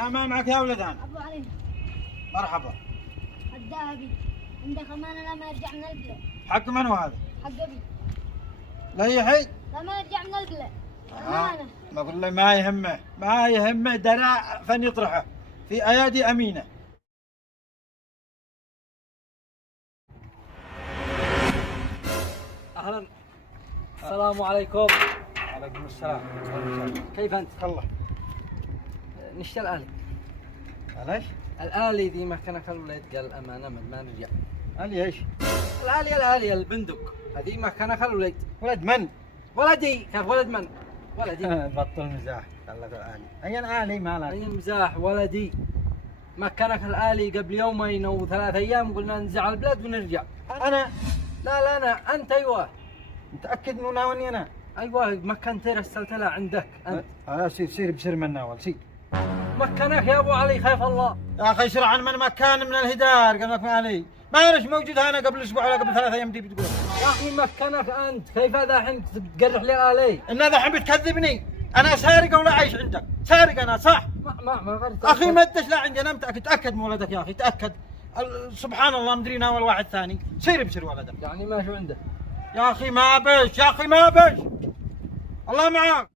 يا ما معك يا ولدان؟ أبو علي مرحبا. الذهبي عندك أمانة لما يرجع من البلاد. حق من هو هذا؟ حق أبي لا يحي؟ لما يرجع من البلاد أمانة. بقول له ما يهمه دراع فن يطرحه في أيادي أمينة. أهلا، السلام عليكم. عليكم السلام. كيف أنت؟ الله. نشتري الآلي. ليش؟ الآلي ذي ما كان الولد قال الأمانة ما نرجع. أنا ايش؟ الآلي البندق هذه ما كان الولد. ولد من؟ ولدي كيف ولد من؟ ولدي. بطل مزاح. خلك الآلي. أي آلي ما له. أي مزاح ولدي. ما كان الآلي قبل يومين أو 3 أيام قلنا ننزع البلاد ونرجع. أنا؟ لا أنا أنت أيوه. متأكد إنه ناوني أنا؟ أيوه مكنتي رسلت لها عندك أنت. سير بسير من ناول سير. مكنك يا أبو علي خايف الله. يا أخي اشرع عن من مكان من الهدار قال لك ما علي. ما أناش موجود هنا قبل أسبوع ولا قبل 3 أيام دي بتقول. يا أخي مكنك أنت كيف هذا الحين تقرح لي الآلي؟ إن هذا الحين بتكذبني. أنا سارق ولا عايش عندك؟ سارق أنا صح؟ ما غيرت. أخي ما أدش لا عندي أنا متأكد. تأكد من ولدك يا أخي تأكد. سبحان الله مدري ناول واحد ثاني. سير بسير ولدك. يعني ما شو عنده؟ يا أخي ما بش الله معاك.